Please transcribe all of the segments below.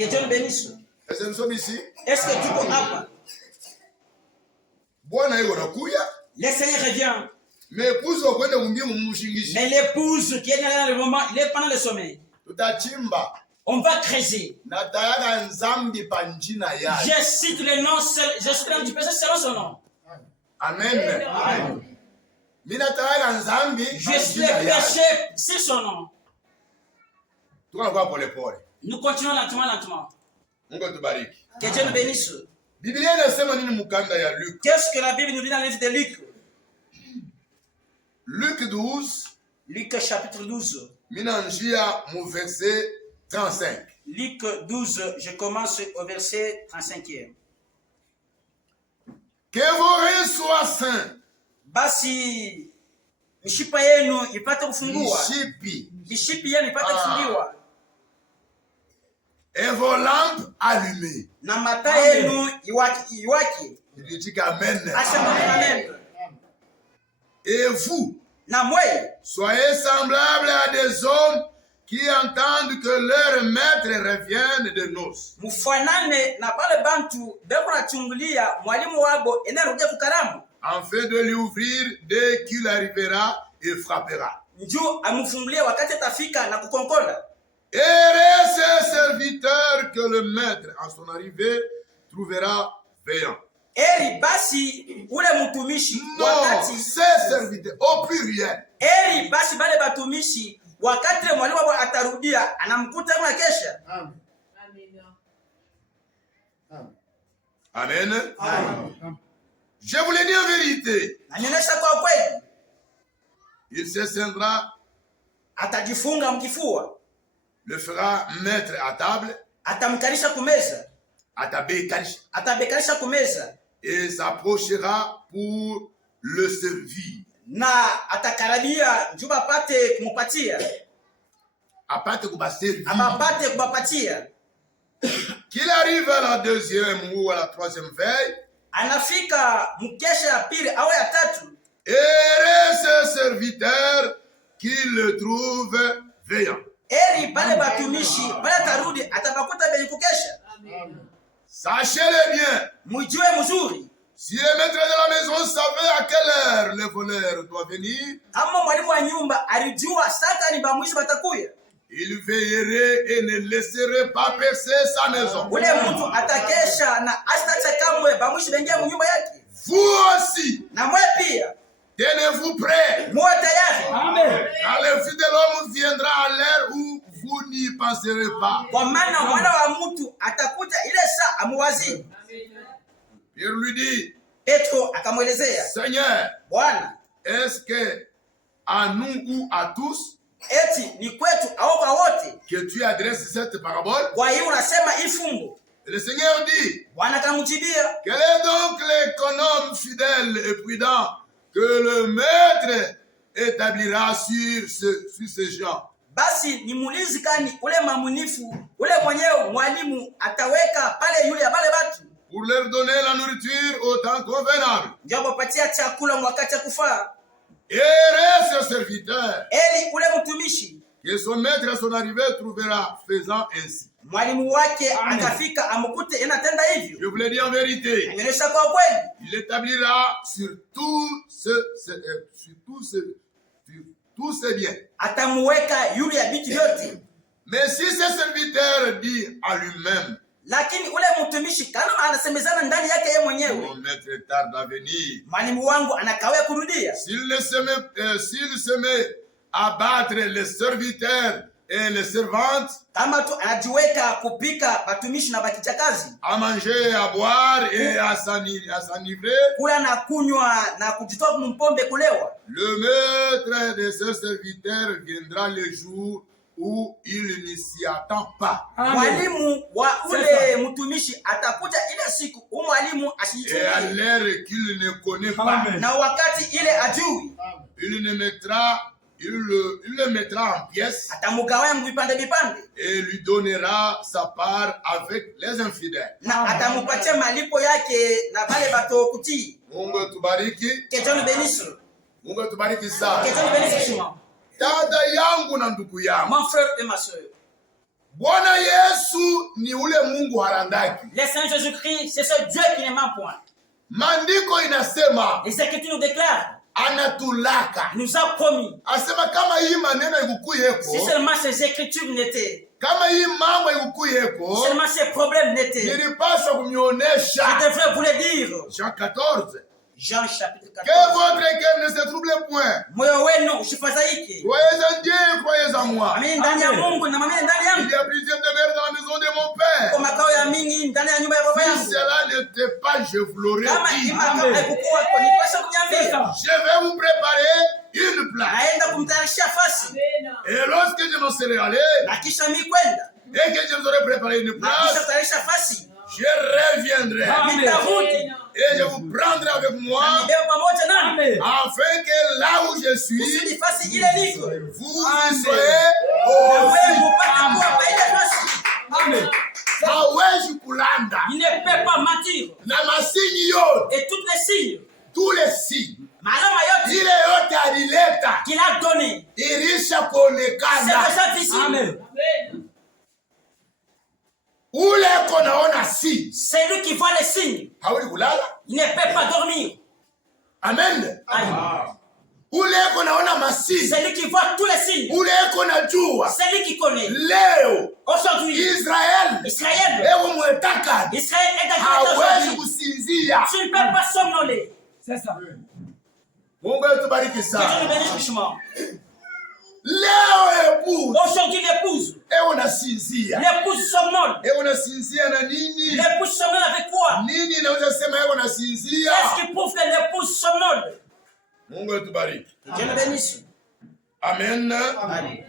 Que Dieu nous bénisse. Est-ce que nous sommes ici? Est-ce que tu peux apprendre? Le Seigneur revient. Mais l'épouse qui est dans le moment, il est pendant le sommeil. On va creuser. Je cite le nom, je cite le nom du péché selon son nom. Amen. Amen. Je suis le péché sur son nom. Nous continuons lentement. Que Dieu nous bénisse. Qu'est-ce que la Bible nous dit dans le livre de Luc? Luc 12. Luc chapitre 12. Verset 35. Luc 12, je commence au verset 35e. Que vos reins soient saints. Basi mishipa yenu ipate kufungua. Mishipi yenu ipate kufungiwa. Et vos lampes allumées. Na mataa yenu iwaki. Amen. Amen. Et vous, soyez semblables à des hommes qui entendent que leur maître revienne de noces. Afin de lui ouvrir dès qu'il arrivera et frappera. Heureux ces serviteurs que le maître, à son arrivée, trouvera veillant. Eri basi ule mtumishi wakati ces serviteurs au pluriel. Eri basi bale batumishi wakati mwalimu wao atarudia anamkuta kama kesha. Amen. Amen. Je vous le dis en vérité. Anaonyesha kwa kweli. Il se scindra, atajifunga mkifua. Le fera mettre à table, atamkalisha kumeza. Atabekalisha kumeza. Et s'approchera pour le servir. Na atakarabia juba apate kumupatia. Apate kubaservir. Apate kubapatia. Qu'il arrive à la deuxième ou à la troisième veille. Anafika mkesha ya pili au ya tatu. Et ce serviteur qui le trouve veillant. Eri pale batumishi pale tarudi atabakuta benye kukesha. Sachez-le bien. Mujue mzuri. Si le maître de la maison savait à quelle heure le voleur doit venir, kama mwalimu wa nyumba alijua sasa ni bamwishi batakuya, il veillerait et ne laisserait pas percer sa maison. Ule mtu atakesha na asitacha kamwe bamwishi bengia mu nyumba yake. Vous aussi. Na mwe pia. Tenez-vous prêts. Mwe tayari. Amen. Car le Fils de l'homme viendra à l'heure où vous n'y penserez pas. Kwa maana mwana wa mtu atakuja ile saa amuwazi. Pierre lui dit, Petro akamwelezea, Seigneur, Bwana, est-ce que à nous ou à tous, eti ni kwetu au kwa wote, que tu adresses cette parabole? Kwa hiyo unasema hii fumbo. Le Seigneur dit, Bwana akamjibia, quel est donc l'économe fidèle et prudent que le maître établira sur ces gens? Basi ni mulizi kani ule mamunifu ule mwenyewe mwalimu ataweka pale yule ya pale watu, pour leur donner la nourriture au temps convenable. Ndio kupatia chakula wakati kufaa. Et ce serviteur, eli ule mtumishi, que son maître à son arrivée trouvera faisant ainsi. Mwalimu wake atafika amkute inatenda hivyo. Je vous le dis en vérité. Anaonyesha kwa kweli. Il établira sur tous ses biens. Atamuweka yule ya vitu vyote. Mais si ce serviteur dit à lui-même, lakini ule mtumishi kama anasemezana ndani yake yeye mwenyewe, mon maître tarde à venir, mwalimu wangu anakawia kurudia, s'il se met à battre les serviteurs et les servantes, kama tu anajiweka kupika batumishi na bakijakazi, à manger, à boire et à s'enivrer, kula na kunywa na kujitoa mpombe kulewa, le maître de ce serviteur viendra le jour où il ne s'y attend pas. Mwalimu wa ule mtumishi atakuja ile siku mwalimu asichukue, et à l'heure qu'il ne connaît pas. Na wakati ile ajui, il le mettra en pièces, atamugawanya vipande vipande, et lui donnera sa part avec les infidèles. Na atamupatia malipo yake na wale batokutii. Mungu tubariki. Ketoni benisi. Mungu tubariki sana. Ketoni benisi. Dada yangu na ndugu yangu, mon frère et ma soeur, Bwana Yesu ni ule Mungu harandaki. Le Seigneur Jésus-Christ, c'est ce Dieu qui ne ment point. Maandiko inasema Les Écritures nous déclarent, anatulaka. nous a promis. Asema kama hii maneno ikukuyeko, Si seulement ces Écritures n'étaient, kama hii mambo ikukuyeko, seulement ces problèmes n'étaient, nilipaswa kumionesha. je devrais vous le dire. Jean 14. Jean chapitre Que 14. votre cœur ne se trouble point. Moyo wenu usifadhaike. Croyez en Dieu, croyez en moi. Amini ndani ya Mungu na mamini ndani Il yangu. y a plusieurs demeures dans la maison de mon Père. Kwa makao ya mingi ndani ya nyumba ya baba Si yangu. cela n'était pas, je vous l'aurais Kama dit. hii makao haikukuwa kwa nipasha kunyambia. Je vais vous préparer une place. Naenda kumtayarishia fasi. Et lorsque je m'en serai allé, Na kisha mimi kwenda. et que je vous aurai préparé une Na kisha place, kutayarisha fasi. je reviendrai. Nitarudi. Et je vous prendrai avec moi, Nibebe pamoja nami. afin que là où je suis, Kusudi fasi ile liko. vous y soyez Na wewe aussi. upate kuwa kwa ile fasi. Hawezi kulanda. Il ne peut pas mentir. Na masinyi yote, Et toutes les signes, tous les signes, malama yote ile yote alileta, qu'il a donné, ilisha c'est kuonekana. déjà visible. Ule konaona si, C'est lui qui voit les signes. hawezi kulala. Il ne peut pas dormir. Amen. Amen. Ule konaona masi, C'est lui qui voit tous les signes. ule konajua. C'est lui qui connaît. Leo Aujourd'hui, Israel, Israël, ewe mwetaka, Israël est dans hawezi aujourd'hui. kusinzia. Tu ne peux pas somnoler. C'est ça. Mungu atubariki Que Dieu sana. nous bénisse richement. Leo épouse, Aujourd'hui, l'épouse, ewe unasinzia. l'épouse somnole. Ewe unasinzia na nini? L'épouse somnole avec quoi? Nini inaweza sema ewe unasinzia? Qu'est-ce qui prouve que l'épouse somnole? Mungu atubariki. Que Dieu nous bénisse. Amen. Amen.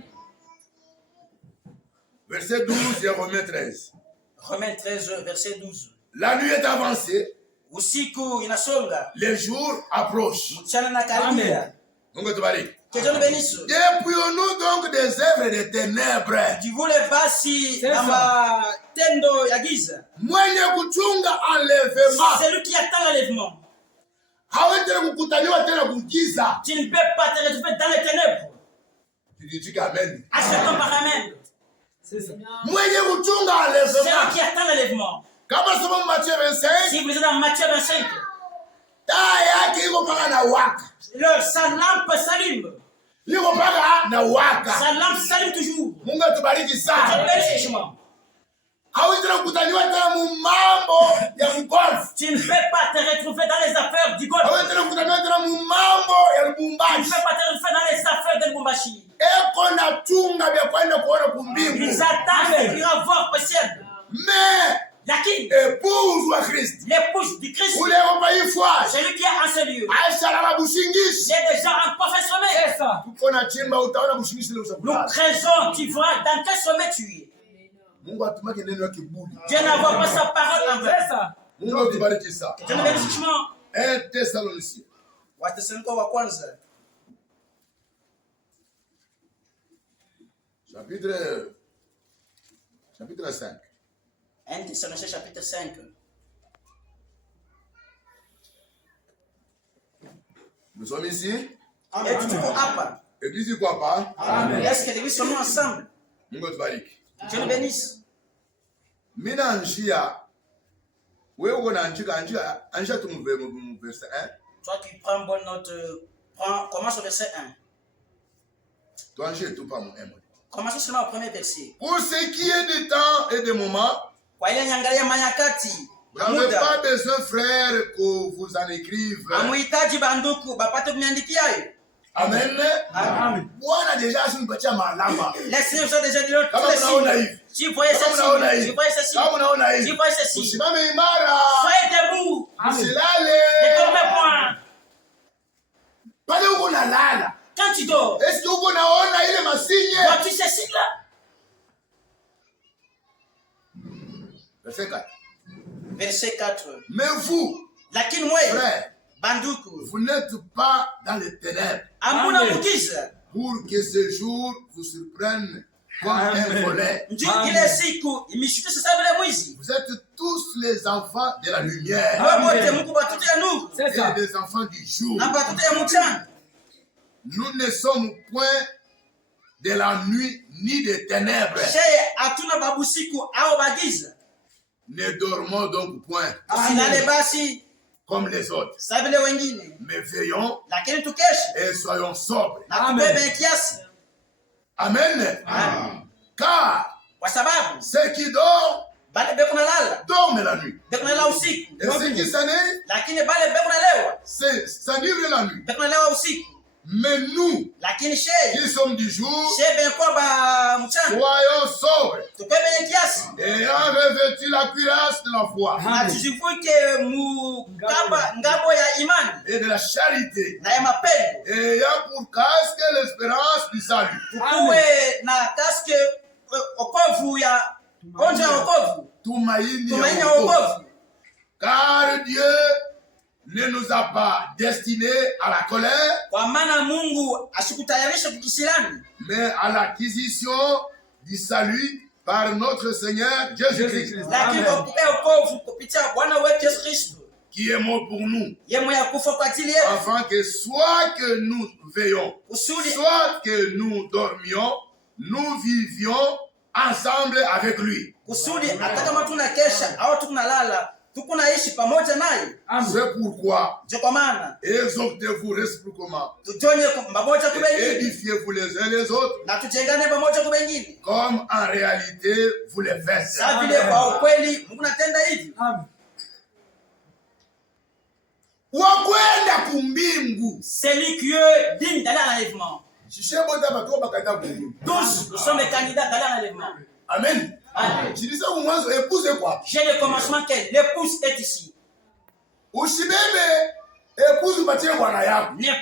Verset 12 et Romains 13. Romains 13, verset 12. La nuit est avancée, Usiku inasonga, les jours approchent. mchana na karibia. Mungu atubariki. Que Dieu nous bénisse. Dépouillons-nous donc des œuvres des ténèbres. Jivule basi C'est na matendo ya giza. Mwenye kuchunga enlèvement Celui qui attend l'enlèvement. hawezi tena kukutaniwa tena kugiza. Tu ne peux pas te retrouver dans les ténèbres. Tulitika amen. Acceptons par amen. C'est ça. Mwenye kuchunga Celui enlèvement. qui attend l'enlèvement. Kama soma Matthieu 25, Si vous lisez dans Matthieu 25, taa yake iko paka na waka. sa lampe s'allume. Iko paka na waka. Sa lampe s'allume toujours. Mungu atubariki Que Dieu sana. nous bénisse richement. Hawezi tena kukutaniwa tena mu mambo ya golf. Tu ne peux pas te retrouver dans les affaires du golf. Hawezi tena kukutaniwa tena mu mambo ya Tu ne Lubumbashi. peux pas te retrouver dans les affaires de Lubumbashi. Eko na chunga vya kwenda kuona kumbingu. Ils attendent ce qu'ils vont voir possible. Mais Lakini, épouse wa Kristo l'épouse du Christ, ule opaifwa celui qui est en ce lieu, aishalala bushingishi. il est déjà en parfait sommeil. C'est ça. Tuko na chimba utaona bushingishi leo Nous usakulala. creusons, tu vois, dans quel sommet tu es. Mungu atumake neno yake budi. Dieu n'envoie pas sa parole en vain. C'est ça. Mungu atubariki sana. Dieu nous bénisse richement. 1 Thessaloniciens Wathesalonike wa kwanza, chapitre 5. 1 Thessaloniciens chapitre 5. Nous sommes ici. Et tuko hapa. Église iko hapa. Est-ce que l'église sommes ensemble? Mungu atubariki. Dieu nous bénisse. Mina njia wewe uko na njia tu mu verset 1. Toi qui prends bonne note, commence au verset 1. Tuanzie tu pa mu 1. Commence seulement au premier verset. Pour ce qui est du temps et des moments, Kwa ile nyangalia manyakati, vous n'avez muda, pas besoin, frère, que vous en écrive. amuhitaji banduku bapate kuniandikia hayo. Amen. Amen. Bwana deja asinipatia malama. Les signes sont déjà dit l'autre. Kama unaona hivi. Si vous voyez Kama ceci, unaona si hivi. vous voyez ceci, Kama unaona si vous hivi. voyez ceci, Usimame imara. soyez debout, Usilale. ne dormez point. Pale uko nalala. Quand tu dors, Est-ce que uko naona ile masinye? vois-tu ces signes-là? Verset 4. Verset 4. Mais vous, Lakini mwe, frère, banduku, vous n'êtes pas dans les ténèbres amuna Amen. mugiza, pour que ce jour vous surprenne comme un volet. ndio Amen. ile siku imeshukia sasa vile mwizi. Vous êtes tous les enfants de la lumière Wewe wote Amen. mko batoto ya nuru C'est ça. et des enfants du jour. na batoto ya mchana. Nous ne sommes point de la nuit ni des ténèbres. Sheye hatuna babusiku au bagiza. Ne dormons donc point Tusilale basi comme les autres, sawa vile wengine, mais veillons lakini tukeshe et soyons sobres. na tubebe kiasi. Amen. Car Kwa sababu ceux qui dorment, bale beko nalala dorment la nuit. beko nalala usiku, Et ceux qui s'enivent, lakini bale beko nalewa s'enivrent la nuit. beko nalewa usiku. Mais nous, Lakini sheye qui sommes du jour, shebe kwa ba mchana soyons sobres, tubebe kiasi ayant revêtu la cuirasse de la foi na tujivuke ngabo ya imani et de la charité, na ya mapendo, ayant pour casque l'espérance du salut. tukuwe na kaske okovu ya onja ya okovu, Tumaini tumaini ya ya wokovu. okovu. Car Dieu ne nous a pas destinés à la colère, Kwa maana Mungu asikutayarisha kukisirani, mais à l'acquisition du salut par notre Seigneur Jésus-Christ, lakini kupokea okovu kupitia Bwana wetu Yesu Kristo, qui est mort pour nous, yeye ya kufa kwa ajili yetu, afin que soit que nous veillons, kusudi soit que nous dormions, nous vivions ensemble avec lui. kusudi hata kama tunakesha au tunalala tukunaishi pamoja naye. C'est pourquoi Ndio kwa maana exhortez-vous réciproquement tujonye pamoja kwa et wengine édifiez-vous les uns les autres, na tujengane pamoja kwa wengine, comme en réalité vous le faites. sawa vile kwa ukweli Mungu natenda hivi. Wakwenda kumbingu. Celui qui est digne d'aller à l'enlèvement. Tous nous sommes les candidats d'aller à l'enlèvement. Amen. Amen. Épouse J'ai le commencement que l'épouse est ici. Ne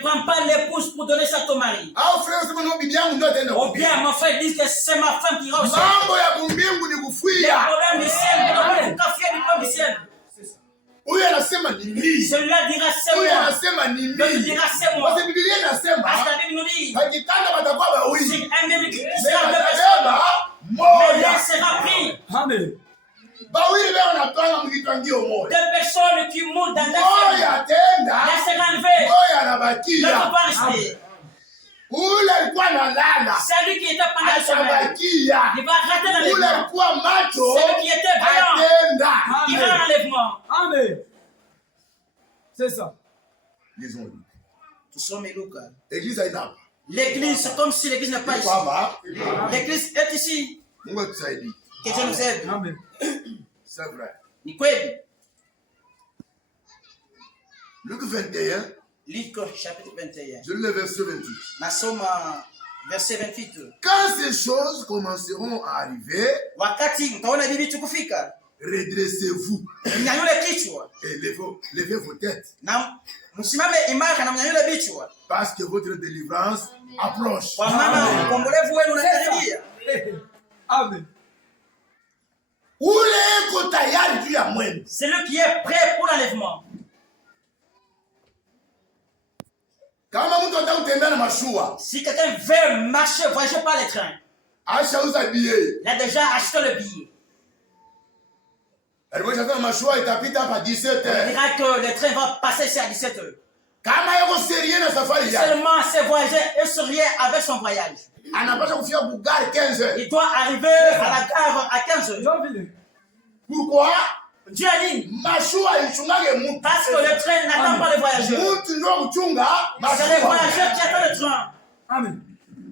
prends pas l'épouse pour donner ça à ton mari. Ou bien mon frère dit que c'est ma femme qui ira au ciel. Les problèmes du ciel, ne doivent pas fuir du problème du ciel. Celui-là dira c'est moi. L'autre dira c'est moi. Parce que la Bible nous dit, si un bébé qui sera deux personnes, mais l'un sera pris. Amen. Deux personnes qui mourent dans la famille, l'un sera enlevé, l'autre va rester. Celui qui était pendant le sommeil, il va rater l'enlèvement. Celui qui était vaillant, il va l'enlèvement. Amen. C'est ça. Lisons-le. Nous sommes Luca. L'église est là. L'église, c'est comme si l'église n'est pas ici. L'église est ici. Que Dieu nous aide. Amen. C'est vrai. Ni kweli. Luc 21, Luc chapitre 21. je lis le verset 28. Nasoma verset 28. Quand ces choses commenceront à arriver, Wakati mtaona bibi tukufika, redressez-vous mnyanyule kichwa et levez vos têtes, na msimame imara na mnyanyule vichwa, parce que votre délivrance approche. kwa maana ukombolevu wenu unakaribia. Amen. Ule eko tayari juu ya mwendo. Celui qui est prêt pour l'enlèvement. Kama mtu anataka kutembea na mashua, Si quelqu'un veut marcher, voyager par les trains, ashauza billet. il a déjà acheté le billet. Alipocheza mashua itapita hapa On 17h. dira que le train va passer ici à 17h. Kama yako sérieux na safari yake, Seulement ces voyageurs est sérieux avec son voyage. anapaswa kufika Bugari 15h. Il doit arriver à la gare à 15h. Pourquoi? Dieu a dit, Mashua ichungage mtu. parce que le train n'attend pas les voyageurs. Mtu ndio kuchunga C'est les mashua. voyageurs qui attendent le train. Amen.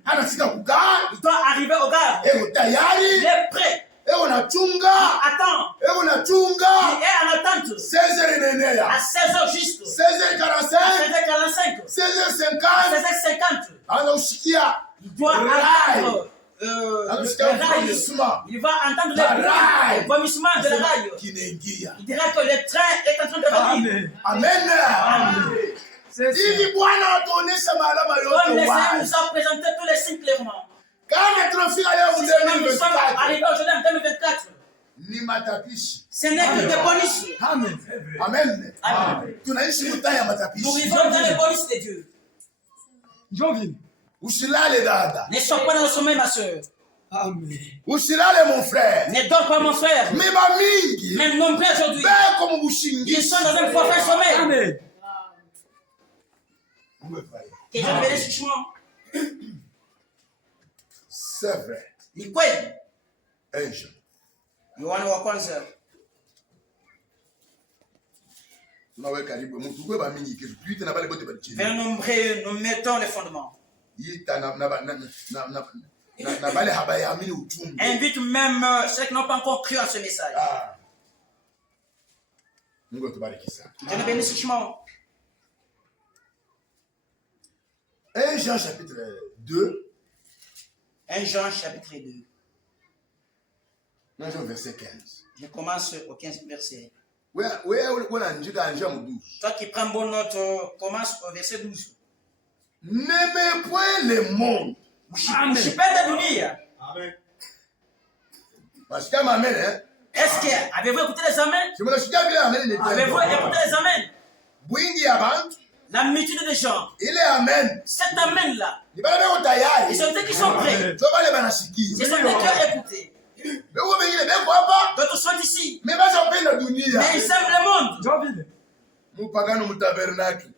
Anafika Bugari, Il doit arriver au gare. eko Il tayari, est prêt. eko nachunga, Attends. eko nachunga. Il est en attente. 16h inaenea. À 16h juste. 16h45, 16h45. 16h50, 16h50. anaanza kushikia Il doit rail. entendre le Anasikia rail. vomissement Il va entendre rail. le vomissement de la rail. kinaingia. Il dira que le train est en train de venir. Amen. Amen. C'est ça. Hivi Bwana atuonesha maalama Comme yote le Seigneur wazi. nous a présenté tous les signes clairement. Kama tunafika leo Si nous sommes 2024 arrivés aujourd'hui en 2024, ni matapishi. ce n'est que des bonus. Amen. Amen. Amen. Tunaishi mtaa ya Nous matapishi. vivons dans les bonus de Dieu. Jovin. Usilale dada. Ne sois pas dans le sommeil, ma soeur. Amen. Usilale mon frère. Ne dors pas, mon frère. Mema mingi. Même nombreux aujourd'hui, Beko ils mubushingi. sont dans un profond sommeil. Amen. Que Dieu nous bénisse richement. C'est vrai. Ni kweli. Un jour. Yohana wa kwanza Vers nous mettons les fondements. Invite même ceux qui n'ont pas encore cru à ce message. Dieu nous bénisse richement. 1 Jean chapitre 2. 1 Jean chapitre 2. 1 Jean verset 15. Je commence au 15 verset. Toi qui prends bonne note, commence au verset 12. N'aimez point le monde. Msipende dunia. Amen. Est-ce que avez-vous écouté les amens? Avez-vous écouté les amens? La multitude de gens. Il est amen. Cet amen-là. Ils sont ceux qui sont prêts. Ils sont ceux qui ont écouté. D'autres sont ici. Mais ils aiment le monde.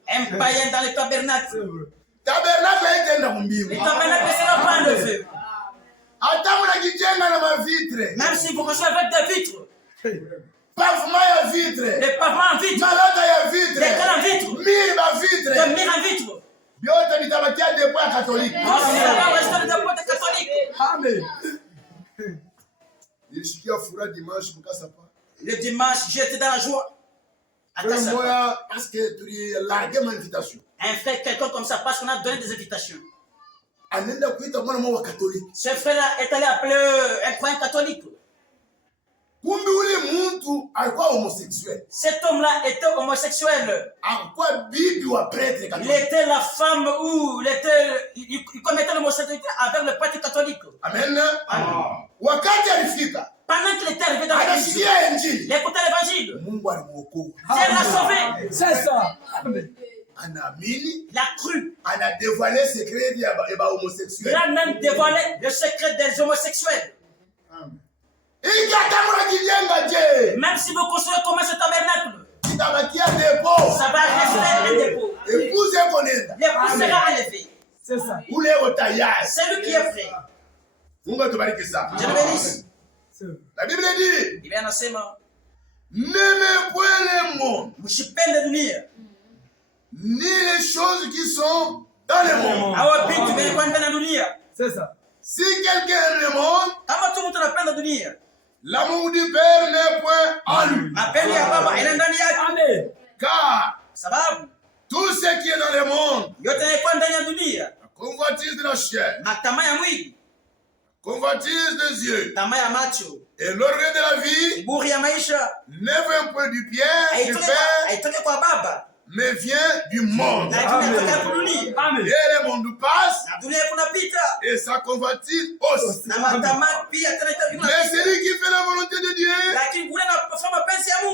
Un païen dans le tabernacle. Le tabernacle sera plein de feu. Même si vous construisez avec des vitres. Les pavements en vitre. Les cannes en vitre. Les murs en vitre. Ça va rester des points catholiques. Amen. Le dimanche, j'étais dans la joie. Parce que tu as largué mon invitation. Un frère, quelqu'un comme ça, parce qu'on a donné des invitations. Ce frère-là est allé appeler un croyant catholique. Cet homme-là était homosexuel. Il était la femme où il commettait l'homosexualité avec le prêtre catholique. Amen. Pendant qu'il était arrivé dans l'église, il écoutait l'évangile. Dieu l'a sauvé. C'est ça. Amen. Il a cru. Il a dévoilé le secret des homosexuels. Il a même dévoilé le secret des homosexuels. Même si vous construisez comme ce tabernacle, ça va rester un dépôt. L'épouse sera élevée. C'est ça. C'est lui qui est prêt. Dieu le bénisse. La Bible dit, il vient nasema, n'aimez point le monde, msipende dunia, ni les choses qui sont dans le monde. C'est ça. Si quelqu'un aime le monde, l'amour du Père n'est point en lui. Amen. Car tout ce qui est dans le monde, la convoitise de la chair, convoitise des yeux, et l'orgueil de la vie ne vient point du Père, mais vient du monde. Amen. Amen. Et le monde passe, et sa convoitise aussi. Mais celui qui fait la volonté de Dieu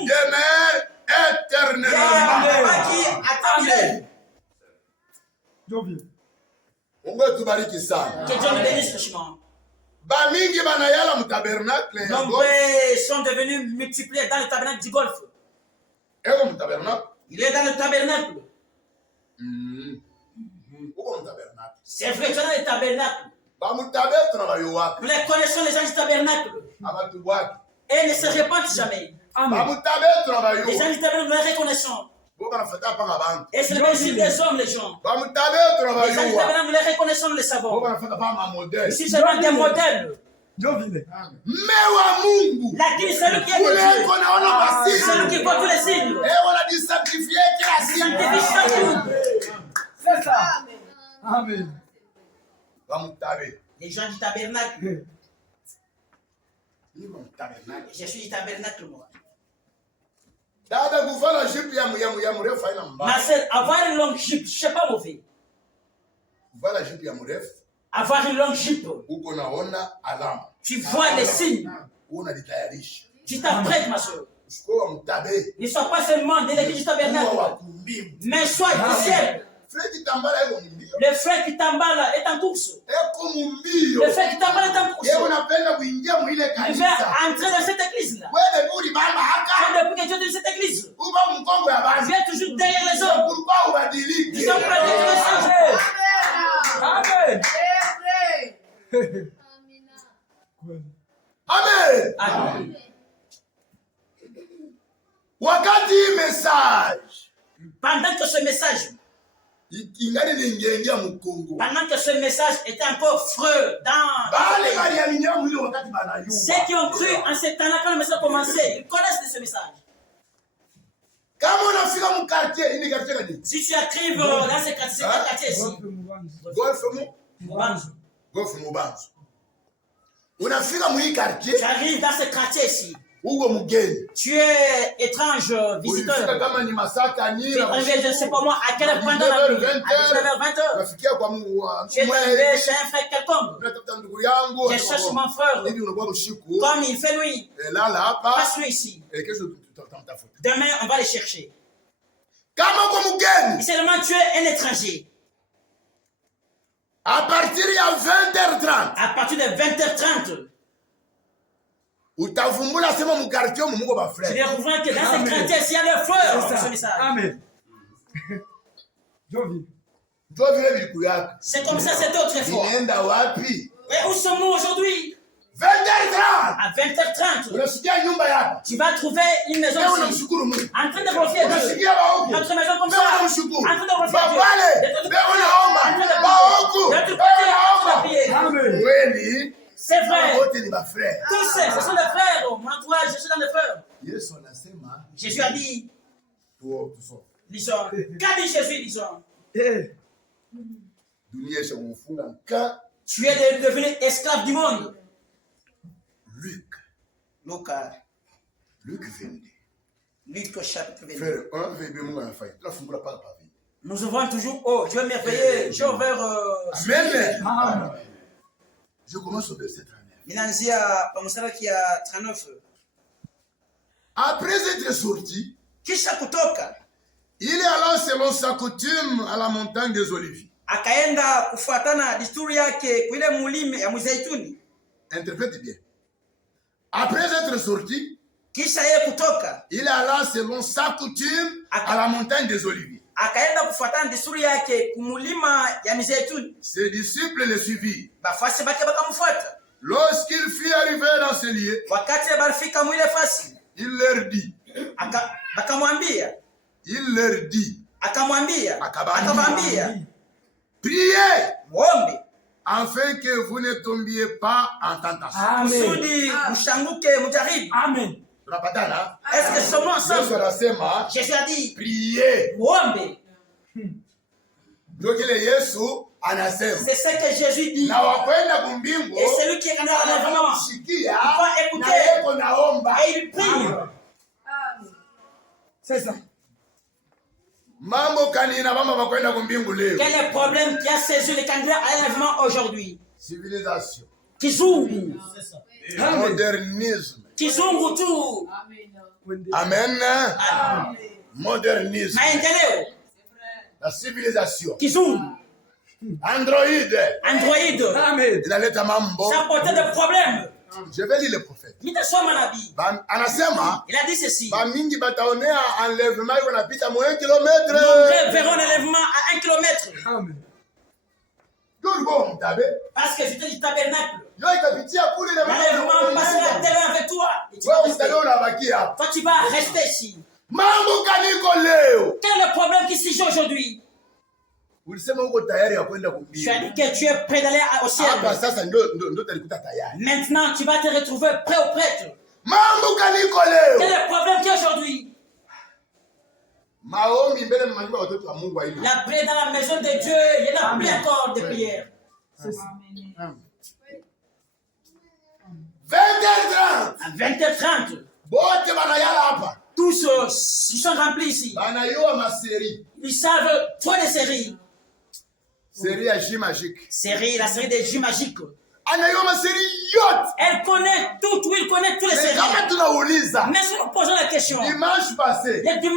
demeure éternellement. Que Dieu nous bénisse richement. Nombreux sont devenus multipliés dans le tabernacle du Golfe. Il est dans le tabernacle. C'est vrai, tu es dans le tabernacle. Nous les connaissons, les gens du tabernacle. Et ils ne se répandent jamais. Amen. Les gens du tabernacle, nous les reconnaissons. Et c'est le principe des hommes, les gens. Les gens du tabernacle, nous les reconnaissons, nous les savons. Ici, c'est des modèles. Lakini celui qui est de Dieu, celui qui voit tous les signes, sanctifie chaque jour. C'est ça. Amen. Les gens du tabernacle. Je suis du tabernacle, moi. Ma sœur, avoir une longue jupe, je ne sais pas mauvais. Avoir une longue jupe, tu vois les signes. Tu t'apprêtes, ma soeur. Ne sois pas seulement de l'église du tabernacle, mais sois du ciel. Le frère qui t'emballe est en course. Le frère qui t'emballe est en course. Il veut entrer dans cette église-là. Depuis que tu es dans cette église, tu es toujours derrière les hommes. Ils sont prêts de te changer. Amen. Amen. Amen. Wakati message Pendant que ce message était encore freux dans ceux qui ont cru en ce temps-là quand le message a commencé, ils connaissent de ce message. Si tu arrives dans ce quartier ici, tu arrives dans ce quartier ici, tu es étrange, visiteur. Tu es arrivé, je ne sais pas moi, à quelle heure pendant la nuit, à 19h20. Tu es arrivé chez un frère quelconque. Je cherche mon frère. Comme il fait nuit, passe-lui ici. Demain, on va le chercher. Seulement, tu es un étranger. À partir de 20h30. À partir de 20h30. Tu découvres que dans ce quartier, il y a des frères. Amen. C'est comme ça, c'était autrefois. Et où sommes-nous aujourd'hui? 20h30. À 20h30. Tu vas trouver une maison ici. En train de glorifier Dieu. Notre maison comme ça. En train de glorifier Dieu. C'est vrai. Tous ces, ce sont des frères. Mon entourage, je suis dans les frères. Jésus a dit. Lisons. Qu'a dit Jésus, lisons? Tu es devenu esclave du monde. Luc 22. Luc chapitre 22. Frère, nous ouvrons toujours. Oh, Dieu est merveilleux. J'ai ouvert. Amen. Je commence au verset 39. Après être sorti, kisha kutoka, il est allé selon sa coutume à la montagne des Oliviers. Akaenda kufuatana desturi yake kuile mulime ya Mzeituni. Interprète bien. Après être sorti, kisha yeye kutoka, il est allé selon sa coutume à la montagne des Oliviers. Akaenda kufuatana desturi yake kumulima ya Mzeituni. Ses disciples le suivirent. Bafasi bake bakamfuata. Lorsqu'il fut arrivé dans ce lieu, wakati balifika mwile fasi, il leur dit. Akamwambia. Il leur dit. Akamwambia. Priez. Muombe. Afin que vous ne tombiez pas en tentation. Kusudi mshanguke mjaribu. Amen. Tunapatana? Est-ce que sommes ensemble? Jésus a dit. Priez. Muombe. Donc Yesu anasema. C'est ce que Jésus dit. Na wakwenda kumbingu. Et celui qui est dans l'enlèvement. Sikia. Va écouter. Na yeko naomba. Et il prie. C'est ça. Mambo kanina mama bakwenda kumbingu leo. Quel est le problème qui a saisi les candidats à l'enlèvement aujourd'hui? Civilisation. Kizungu. C'est ça. Modernisme. Kizungu tu. Amen. Amen. Modernisme. Maendeleo. La civilisation. Kizungu. Android. Amen. Inaleta mambo. Ça apporte des problèmes. Je vais lire le prophète. Il a dit ceci. Bamingi bataonea enlèvement wanapita mo 1 kilomètre. Nous verrons l'enlèvement à 1 kilomètre. Amen. Parce que c'était du tabernacle. L'enlèvement passera tellement avec toi. Toi tu vas rester ici. Quel est le problème qui s'y joue aujourd'hui? Tu as dit que tu es prêt d'aller au ciel. Maintenant, tu vas te retrouver prêt au prêtre. Quel est le problème qui est aujourd'hui? La prière dans la maison de Dieu, il n'y en a plus encore de prière. 20h30. Tous ils sont remplis ici. Ils savent trop de séries. Série à J magique. La série des J magiques. Elle connaît tout, il connaît tous les séries. Mais si nous posons la question, le dimanche passé, quel était le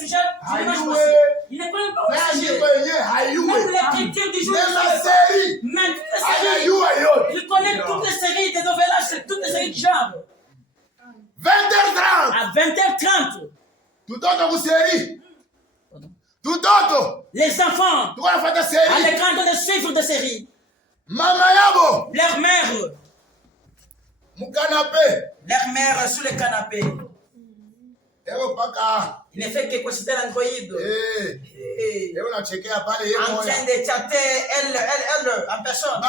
sujet du dimanche passé? Il ne connaît pas le sujet. Même l'écriture du jour. Même toutes les séries. Il connaît toutes les séries des novellages, toutes les séries du genre. 20h30. À 20h30. Les enfants, à l'écran de suivre des séries. Leur mère. Leur mère sur le canapé. Il ne fait que considérer l'Android. En train de chatter elle en personne.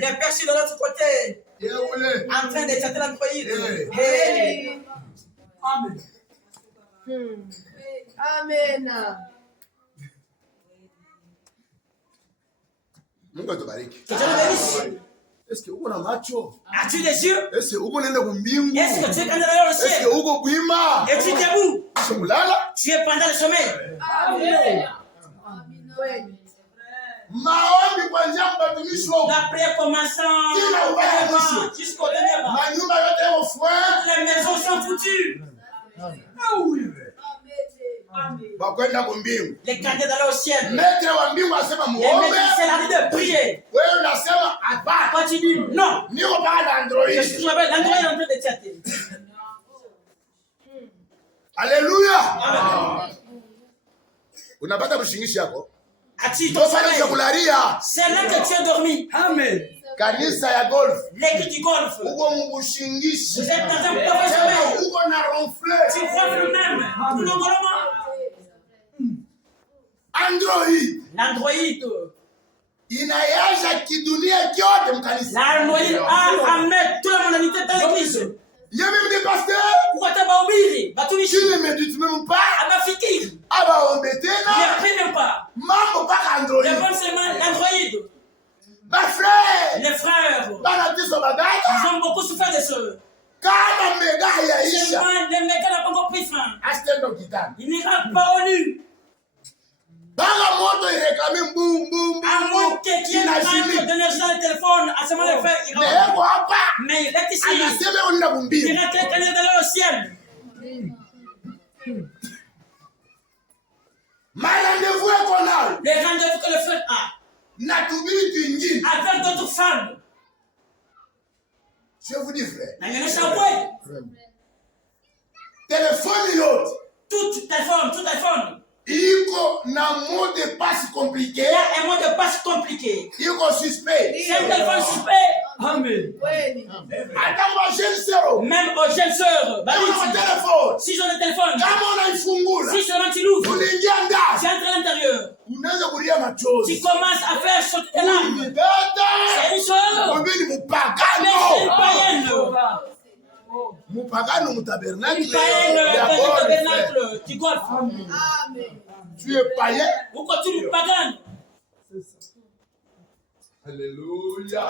Les personnes de l'autre côté. En train de chatter l'Android. Amen. Amen. Mungu atubariki. Que Dieu nous bénisse. Est-ce que uko na macho? As-tu des yeux? Est-ce que uko nenda kumbingu? Est-ce que tu es quand dans le Est-ce ciel? que uko kuima? Es-tu debout? Mulala? Tu es pendant le sommeil. Amen. Maombi kwa njia mbatumishi wao. La prière commençant jusqu'au dernier mois. Manyumba yote yao fwa. Les maisons sont foutues. Bakwenda kumbingu. Les candidats dans le ciel. Maître wa mbingu asema Les muombe. maîtres c'est la de prier. Wewe unasema hapana. Quand tu dis non, Niko bana Android. je suis l'Android est en train de chatter. Alléluia. Unapata mshingishi yako? As-tu ton Tofanya sommeil? kularia. C'est là que tu as dormi. Amen. Kanisa ya golf. L'équipe du golf. Uko mubushingishi. Vous êtes dans un mauvais sommeil. Uko na ronfle. Tu ronfles même. Tout longuement. Android. L'Android. Inayaja kidunia kyote mkanisa. L'Android a amené toute la mondanité dans l'église. Yeye mimi pasteur. Pourquoi t'as pas oublié? Batumishi. Tu ne médites même pas. Anafikiri. Abaombe Il tena. ne prie même pas. Mambo paka Android. Il prend seulement l'Android. Ma frère. Les frères. Bana tiso badaka. Ils ont beaucoup souffert de ça. Kama mega yaisha. Seulement, le mec n'a pas encore pris fin. Astendo kitani. Il n'ira pas au nu. Banga moto irekame boum boum À boum. moins que qui ait un d'énergie dans le téléphone, à ce moment le faire, il Leo rentre. hapa. Mais il est ici. Anasema unaenda Il kumbia. rentre quand il est dans le ciel. Malandevou eko nayo. Les rendez-vous que le frère a Na tubiri tuingine. avec d'autres femmes. Je vous dis frère. Dans le chamboué, Téléphone yote. tout téléphone. Iko na mot de passe compliqué. Il y a un mot de passe compliqué. Iko suspect. C'est un téléphone suspect. Amen. Hata mashine zero. Même aux jeunes sœurs. Kama una téléphone. Si j'ai le téléphone, Kama unaifungula. si seulement tu l'ouvres, Unaingia tu ndani. entres à l'intérieur. Unaanza kulia machozi. Tu commences à faire sortir tes larmes. Dada. C'est une sœur. Mwambie ni Mais c'est une mupagano. païenne. Mupagano mutabernacle. Une païenne Ya dans le bord, frère. tabernacle du golfe. Tu es païen. Pourquoi tu nous paganes? Alléluia.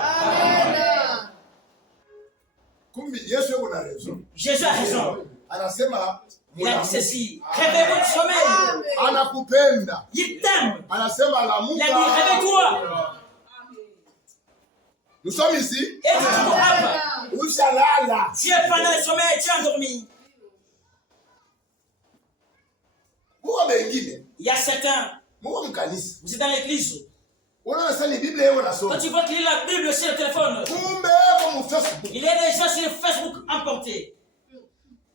Kumbi Yesu yuko na raison. Jésus a raison. Anasema Il a dit ceci. Réveille-vous du sommeil. anakupenda. Il t'aime. Anasema Il a dit lamuka. réveille-toi. Nous sommes ici. Et tu te rappes. Ushalala. Tu es pendant le sommeil, tu es endormi. Muko bengine. Il y a certains, Muko mkanisa. vous êtes dans l'église. Unaona sasa ni Biblia yao Quand nasoma. tu vois qu'il lit la Bible sur le téléphone, Kumbe kwa mfacebook. il y a des gens sur Facebook emportés.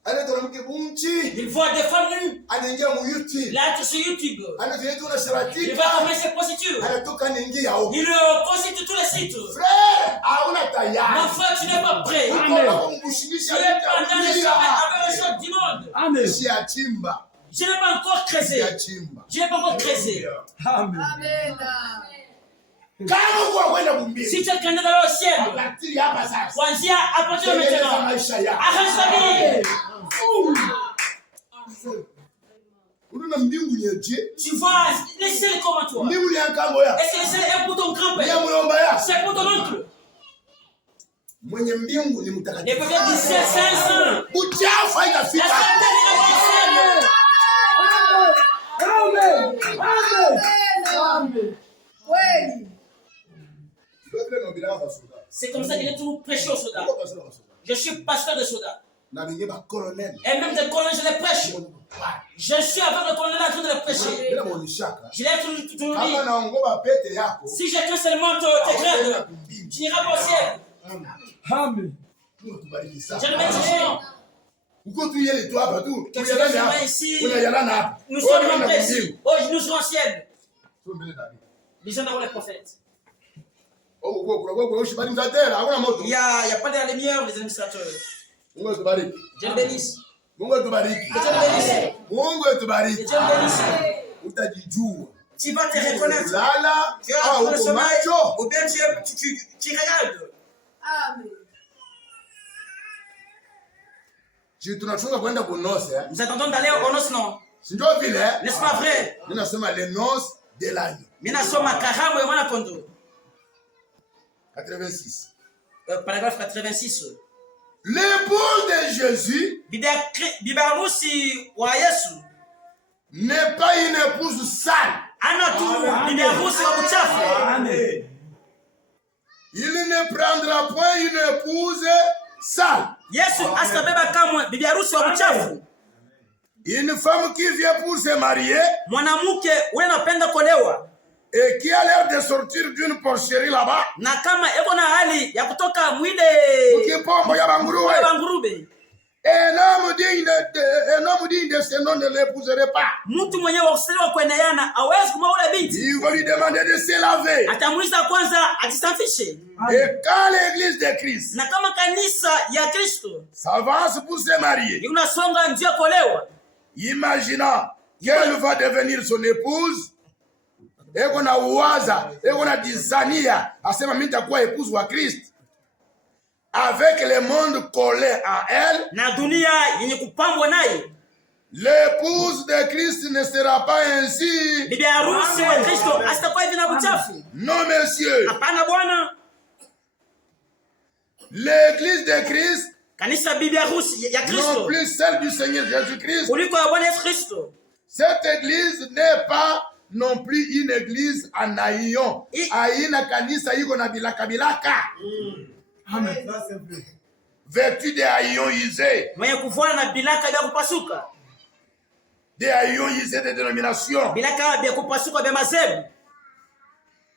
Anaitwa mke bunchi. Il voit des femmes nues. Anaingia mu YouTube. Il est sur YouTube. Anajiita Il unasharatika. va comment se prostitue. Anatoka anaingia huko. Il constitue tous les sites. Frère, hauna Mon tayari. frère, tu n'es pas prêt. Uko Amen. na Tu kumshingisha es pendant le sommeil Biblia. avec le choc du monde. Amen. Si ya chimba. Je n'ai pas encore Si creusé. ya chimba. Je n'ai pas encore creusé. Amen. Kama kwa kwenda kumbia. Si tu es candidat dans le ciel, Bakteria hapa sasa. Kwanzia à partir de Tengeneza maintenant, maisha yako. arrête ta vie. Unaona mbingu nyeje? Tu vois, les ciels comme toi. Mbingu ya ngambo ya. Est-ce que le ciel est pour ton Ya grand-père? mlomba ya. C'est pour ton oncle. Mwenye mbingu ni Les mtakatifu. peut-être du ciel, c'est un saint. Uchafu La haitafika. sainteté n'est pas au ciel. Amen. Amen. Ndio nobila basoda. C'est comme ça qu'il est toujours prêché aux soldats. Uko pasala basoda. Je suis pasteur de soldats. Na binge ba colonel. Et même des colonels, je les prêche. Je suis avec le colonel en train de les prêcher. Bila monishaka. Je l'ai toujours dit. Kama naongoba pete yako. Si quelqu'un seulement te grade, tu n'iras pas au ciel. Amen. Tukubariki sana. Je le mets toujours. Uko tu yele tu hapa tu. Que tu Uyalana sois hapa. ici. Uyalana hapa. Nous sommes rentrés ici. Oh, nous serons au ciel. Tumbele David. Lisons d'abord les prophètes. Oh, kwa ushibani mtatela, hakuna moto. Il y a pas de la lumière, les administrateurs. Mungu atubariki. Dieu le bénisse. Mungu tubariki. Que Dieu te bénisse. Mungu tubariki. Que Dieu te bénisse. Utajijua. Tu vas te reconnaître. Lala, Tu as le sommeil, ou bien tu regardes. Amen. Tunachunga kwenda kunose. Nous attendons d'aller aux noces, non? Si ndio vile? N'est-ce pas vrai? Ninasema les noces de l'agneau. Minasoma karamu ya mwana kondoo. 86. Paragraphe 86. L'épouse de Jésus Bibi harusi wa Yesu n'est pas une épouse sale. ana tu bibi harusi wa uchafu. Amen. Il ne prendra point une épouse sale. Yesu asabeba kamwe bibi harusi wa uchafu. Une femme qui vient pour se marier Mwanamke ule anapenda kuolewa et qui a l'air de sortir d'une porcherie là-bas. na kama eko na hali ya kutoka mwile Kipombo ya banguruwe. bangurube. Un homme digne de ce nom ne l'épouserait pas. Mtu mwenye wa kusaliwa kueneana hawezi kumwoa ule binti. Il va lui demander de se laver. Atamuuliza kwanza ajisafishe. Et quand l'église de Christ Na kama kanisa ya Kristo s'avance pour se marier, inasonga njia kuolewa, imaginant qu'elle va devenir son épouse, eko na uwaza, eko na dizania, asema mimi nitakuwa épouse wa Christ, avec le monde collé à elle, na dunia yenye kupambwa naye. l'épouse de Christ ne sera pas ainsi. Bibi harusi wa Kristo asitakuwa hivi na uchafu. Non, messieurs. Hapana bwana. L'église de Christ, Kanisa bibi harusi ya non Kristo plus celle du Seigneur Jésus-Christ. kuliko ya Bwana Yesu Kristo. Cette église n'est pas non plus une église en haillons. Haina kanisa iko na bilaka bilaka. Amen. Ça c'est vrai. Vêtu des haillons usés. Mwenye kuvua na bilaka vya kupasuka. Des haillons usés de dénomination. Bilaka vya kupasuka vya mazebu.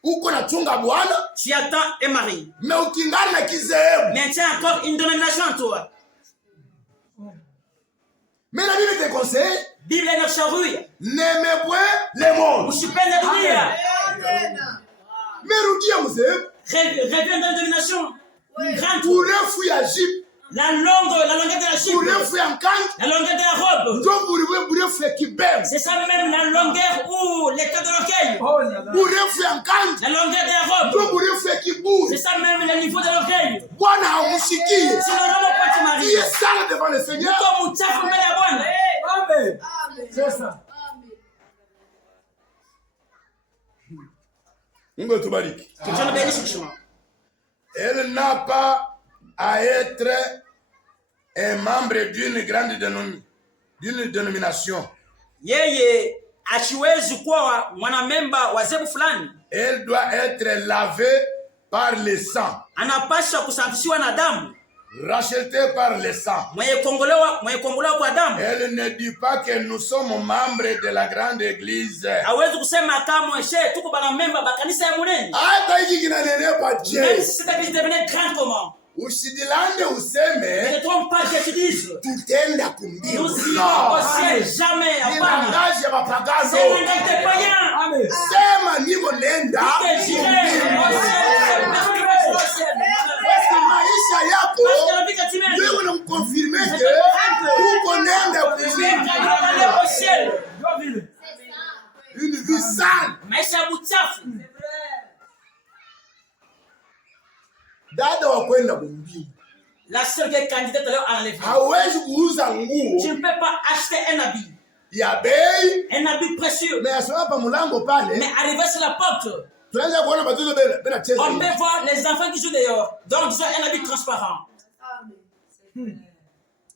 Uko na chunga bwana. Tu attends un mari. Mais ukingana na kizehebu. Mais tu as encore une dénomination en toi. Mais la Bible te conseille. Bible inashauri. N'aimez point le monde. Usipende dunia. Mais rudia mzee. Reviens dans la dénomination. Urefu ya jip. La longueur de la jupe. Urefu ya nkanda. La longueur de la robe. Ndio urefu ya kibembe. C'est ça même la longueur ou l'état de l'orgueil. Oh là là. Urefu ya nkanda. La longueur de la Ndio robe. urefu ya kiburi. C'est ça même le niveau de l'orgueil. Bwana hamusikie. C'est le nom de tu Il marie. est sale devant le Seigneur. Comme uchafu mbele ya Bwana. Amen. C'est ça. Mungu tubariki. Que Dieu nous bénisse richement. Elle n'a pas à être un membre d'une grande dénomination. Yeye asiwezi kuwa mwanamemba wa zebu fulani. Elle doit être lavée par le sang. Anapaswa kusafishiwa na damu. Rachetée par le sang. Mwenye kongolewa kwa damu. Elle ne dit pas que nous sommes membres de la grande église. Hawezi kusema kama she tuko bana memba ba kanisa ya munene. Hata hiki kinanenepa Même je. si cette église devenait grande comment? Usidilande Ne useme trompe pas que tu dises. tutenda kumbingu. Nous irons au ciel jamais. Ni Hapana. langage ya mapagano. C'est un langage des païens. Amen. Sema niko nenda Que j'irai au ciel. Parce que je vais au ciel. maisha yako Parce que la vie que tu mènes. ndio unamkonfirme ke uko nenda Tu es kuzimu. allé au ciel. Jovile. Une vie sale. Maisha ya uchafu. Dada wa kwenda kumbingu La seule qui est candidate à l'enlèvement. hawezi kuuza Tu nguo ne peux pas acheter un habit. ya bei. Un habit précieux. Mais asema pa mulango pale Mais arrivé sur la porte, tunaanza kuona batoto bena cheza. on peut voir les enfants qui jouent dehors. Donc, ils ont un habit transparent.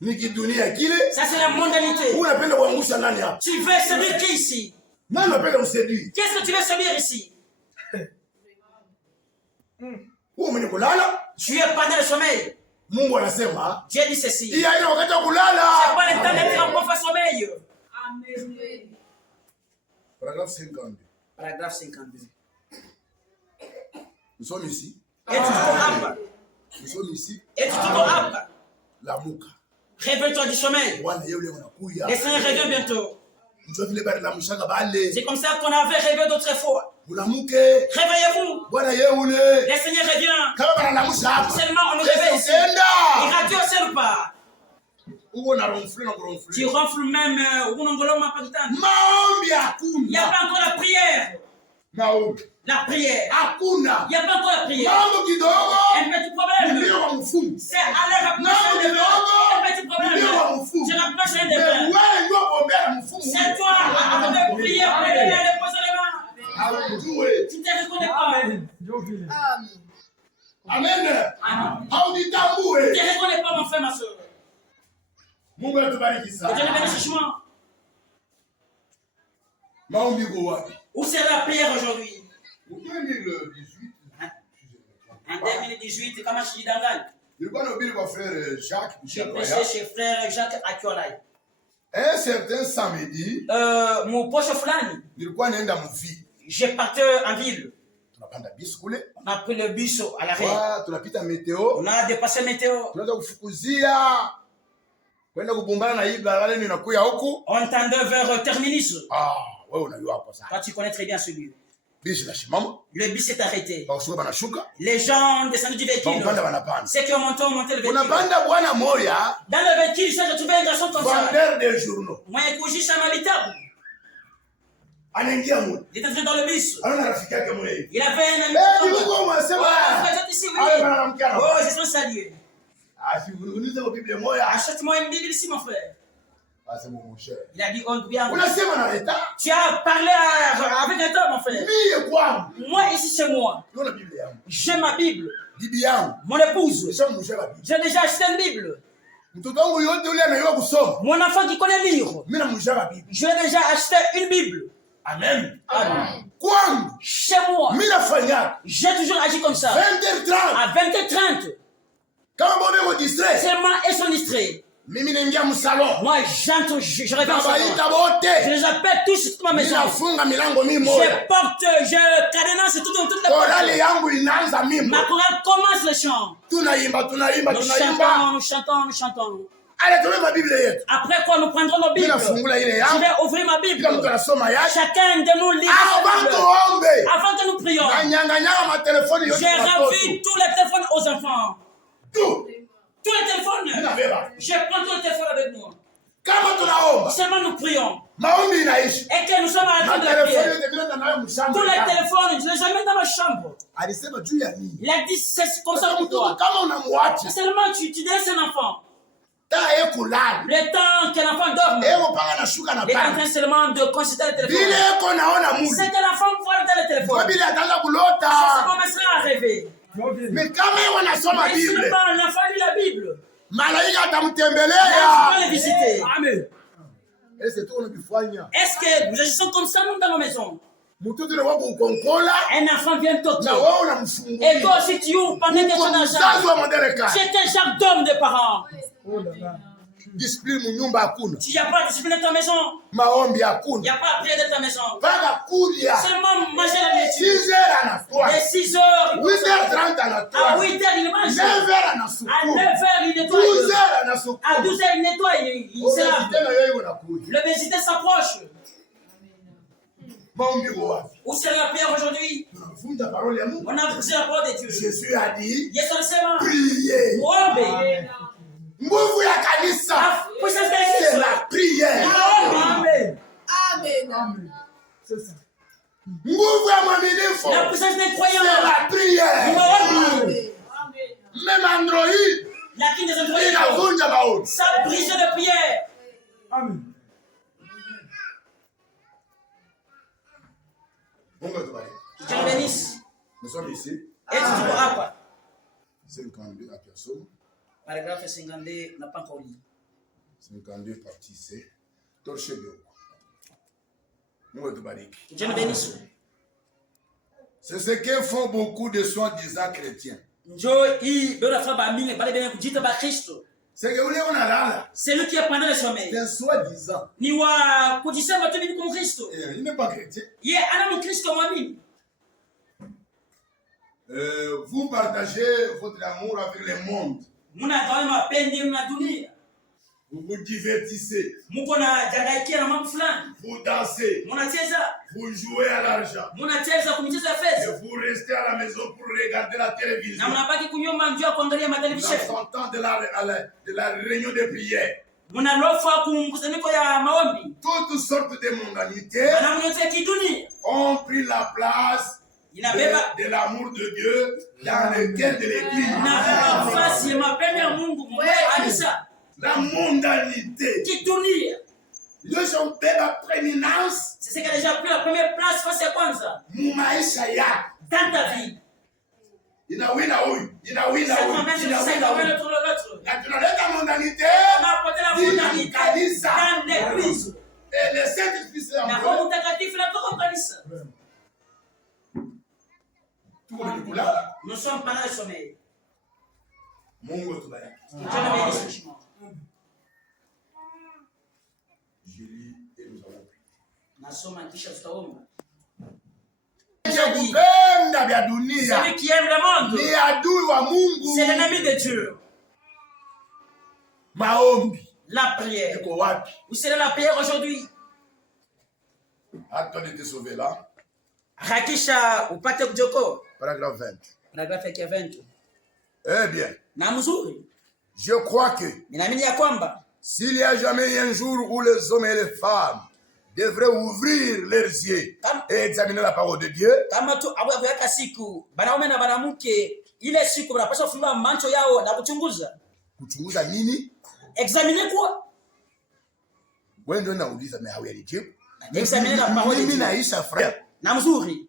Ni kidunia kile. Ça, c'est la mondanité. Unapenda kuangusha nani hapa? Tu veux séduire qui ici? Nani unapenda kuseduire? Qu'est-ce que tu veux séduire ici? Wewe mwenye kulala, Tu es pendant le sommeil. Mungu anasema, Dieu dit ceci. hii haina wakati wa C'est kulala. pas le temps d'être en profond sommeil. Paragraphe 52. Paragraphe 52. Nous sommes ici. Et tu te hapa. Nous sommes ici. Et tu te hapa. La muka. Réveille-toi du sommeil. Bwana yeye unakuya. Le Seigneur revient bientôt. Ndio vile bali la mshanga bale. C'est comme ça qu'on avait rêvé d'autres fois. Mulamuke. Réveillez-vous. Bwana yeye ule. Le Seigneur revient. Kama bana namusha hapa. Seulement on nous réveille ici. Enda. Ira-t-il au ciel ou pas? Tu ronfles même il n'y a pas encore la prière. La prière. Il n'y a pas encore la prière. Un petit problème. C'est à l'air un petit problème. Tu rapproches un des c'est toi à prier pour aider à déposer les mains. Tu ne te reconnais pas. Amen. Tu ne te reconnais pas, mon frère, ma soeur. Mungu atubariki sana. Dieu bénisse chemin. Maombi go wapi? Où sera la prière aujourd'hui? En 2018. En 2018, kama shidangani. Nilikuwa nahubiri kwa frère Jacques. J'ai prêché chez frère Jacques Akiolai. Un certain samedi. Mon poche fulani. Nilikuwa naenda mville. J'ai parti en ville. Tunapanda bus kule. On a pris le bus à l'arrêt. Tunapita météo. On a dépassé météo. Tunaanza kufukuzia. Kwenda kubumbana na hii barabara ni nakuya huku. On tendait vers Terminus. Ah, wewe unajua hapo sasa. Toi tu connais très bien celui. Bus inashimama. Le bus s'est arrêté. Bashuka banashuka. Les gens ont descendu du véhicule. Ceux qui ont monté le véhicule. Unapanda bwana moya. Dans le véhicule, il s'est retrouvé un garçon comme ça. Vendeur de journaux. Moi kujisha mabitabu. Anaingia mule. Il est entré dans le bus. Anaona rafiki yake mule. Il avait un ami. Mungu mwasema. Oh, c'est son salut. Uniulize kwa Biblia moja. Achète-moi une Bible ici, mon frère. Asema mon cher. Il a dit, on bien. Unasema na leta? Tu as parlé avec un homme, mon frère. Mie kwangu. Moi, ici, chez moi. Una Biblia yangu. J'ai ma Bible. Bibi yangu. Mon épouse. J'ai déjà acheté une Bible. Mtoto wangu yote yule anayua kusoma. Mon enfant qui connaît lire. Mimi namjua Biblia. J'ai déjà acheté une Bible. Amen. Amen. Kwangu. Chez moi. Mimi nafanya. J'ai toujours agi comme ça. 20h30. À 20h30. Kama mbona uko distrait? Seulement elles sont distraits. Mimi naingia mu salon. Moi j'entre, je reviens au salon. Je les appelle tous toute ma maison. Ninafunga milango mimi moja. Je porte, je cadenasse toutes les portes. Chorale yangu inaanza mimi. Ma chorale commence le chant. Tunaimba. Nous chantons. Allez, tombe ma Bible yetu. Après quoi nous prendrons nos Bibles. Je vais ouvrir ma Bible. Chacun de nous lit. Avant que nous prions. J'ai ravi tous les téléphones aux enfants. Tous les téléphones. Je prends tous les téléphones avec moi. Seulement nous prions. Et que nous sommes à la fin de la prière. Tous les téléphones, je les amène dans ma chambre. Il a dit, c'est comme ça pour toi. Seulement tu laisses un enfant. Le temps que l'enfant dorme, il est en train seulement de consulter le téléphone. C'est que l'enfant voit dans le téléphone. Ça commencera à rêver. Mais quand seulement l'enfant lit la Bible. Malaika le visiter. Amen. Est-ce que nous agissons comme ça nous dans nos maisons? Un enfant vient toquer. Et toi aussi tu ouvres pendant que tu es dans la chambre. C'est un genre d'homme de parents. Discipline mu nyumba hakuna. Tu n'as pas discipline dans ta maison. Maombi Il hakuna. n'y a pas prière dans ta maison. Mpaka kulia. Seulement manger la nourriture. 6h anatoa. Et 6h. 8h30 anatoa. À 8h il mange. 9h anasuku. À 9h il nettoie. 12h anasuku. À 12h il nettoie. Il se lave. L'obésité s'approche. Maombi wapi? Où sera la prière aujourd'hui? On a brisé la parole de Dieu. Jésus a dit. Yesu alisema. Priez. Muombe. Nguvu ya kanisa. C'est la prière. Amen. Amen. C'est ça. Nguvu ya mwaminifu. La puissance des croyants. C'est la prière. Muombe. Même Android. La king des Android. Inavunja maombi. Ça brise de prière. Amen. Mungu atubariki. Que Dieu bénisse. Nous sommes ici. Et tu pourras quoi? 52 à personne. Paragraphe 52 n'a pas encore lu. 52 partie C. Torche bio. Mungu atubariki. Que Dieu nous bénisse. C'est ce que font beaucoup de soi-disant chrétiens. C'est que ule unalala. C'est lui qui est pendant le sommeil. C'est un soi-disant. Ni wa kujisema tu ni kama Kristo. Il n'est pas chrétien. Yeye ana Mkristo mwamini. Vous partagez votre amour avec le monde. Mnagawana mapenzi na dunia. Vous vous divertissez. Vous dansez. Vous jouez à l'argent. Et vous restez à la maison pour regarder la télévision. Nous sortons de la réunion de prière. Toutes sortes de mondanités ont pris la place de l'amour de Dieu dans le cœur de l'église. La mondanité. Les gens ont la prééminence. C'est ce qui a déjà pris la première place face à Kwanza. Dans ta vie. Inawina huyu. Na tunaleta mondanité dans l'église. Et le Saint-Esprit c'est en nous sommes pendant le sommeil. Mungu tubariki. Julie et nous allons prier. Celui qui aime le monde, c'est l'ennemi de Dieu. La prière. Où c'est la prière aujourd'hui? Attends de te sauver là. Hakisha upate kujoko. Paragraphe 20. Paragraphe ya 20. Eh bien. Na mzuri. Je crois que ninaamini ya kwamba s'il y a jamais un jour où les hommes et les femmes devraient ouvrir leurs yeux et examiner la parole de Dieu, kama tu abuya siku banaume na banamuke ile siku banapaswa kufungua macho yao na kuchunguza. Kuchunguza nini? Examiner quoi? Wewe ndio unauliza na hawezi jibu. Examiner la parole de Dieu. Mimi naisha frère. Na mzuri.